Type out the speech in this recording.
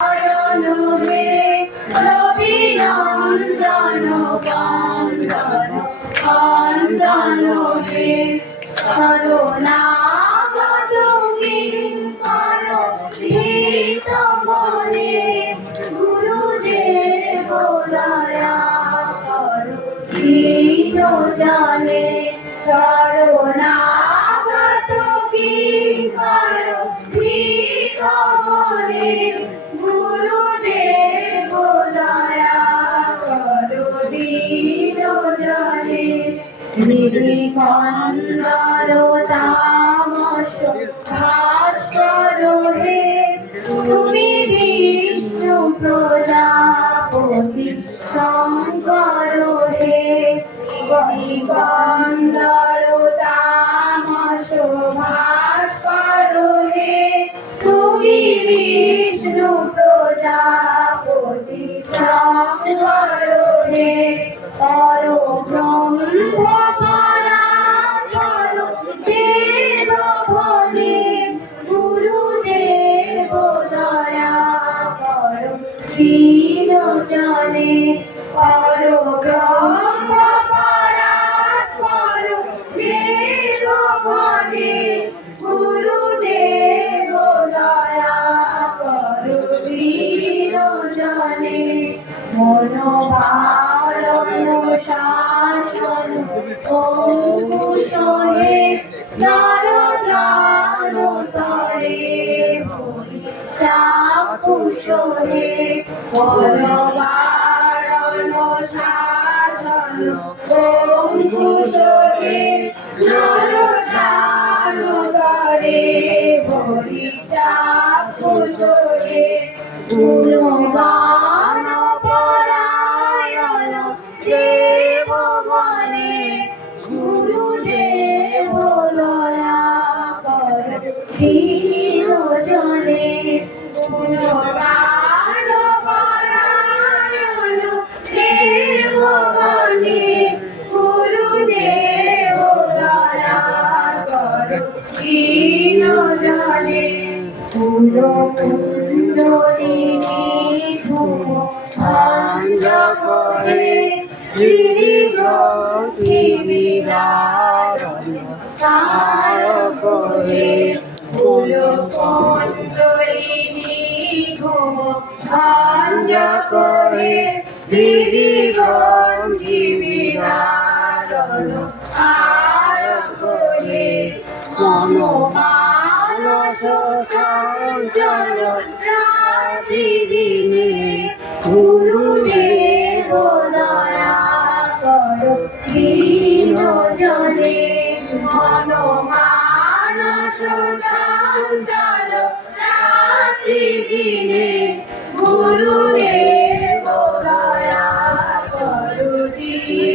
হে রবি নন্দন বন্দন বন্দন হে শরণাগত কিঙ্কর ভীত মনে গুরুদেব দয়া করো দীন জনে শরণাগত কিঙ্কর ভীত মনে গুরুদেব দয়া করো দীন জনে নির্বিকন্দর তামস ভাস্কর হে তুমি বিষ্ণু প্রজাপতি শঙ্কর হে নির্বিকন্দর তামস ভাস্কর হে তুমি বিষ্ণু প্রজাপতি শঙ্কর হে পরব্রহ্ম পরাৎপর দেব ভনে গুরুদেব দয়া করো দীন জনে পরব্রহ্ম পরাৎপর দেব ভনে গুরুদেব দয়া করো দীন জনে মনোভারণ শাসন অঙ্কুশ হে নরদ্রাণ তরে হরি চাক্ষুষ হে মনোভারণ শাসন অঙ্কুশ হে নরদ্রাণ তরে হরি চাক্ষুষ হে গুণবান পরায়ণ দেব গণে গুরুদেব দয়া করো দীন জনে গুণবান পরায়ণ দেব গণে গুরুদেব দয়া করো দীন জনে কুলকুণ্ডলিনী ধূম ভঞ্জক হে গিরিগ্রন্থি বিদারণ তারক হে কুলকুণ্ডলিনী ধূম ভঞ্জক হে গিরিগ্রন্থি বিদারণ তারক হে মনোমানস চঞ্চল রাধিদিনে গুরুদেব দয়া করো দীন জনে মনোমানস চঞ্চল রাধিদিনে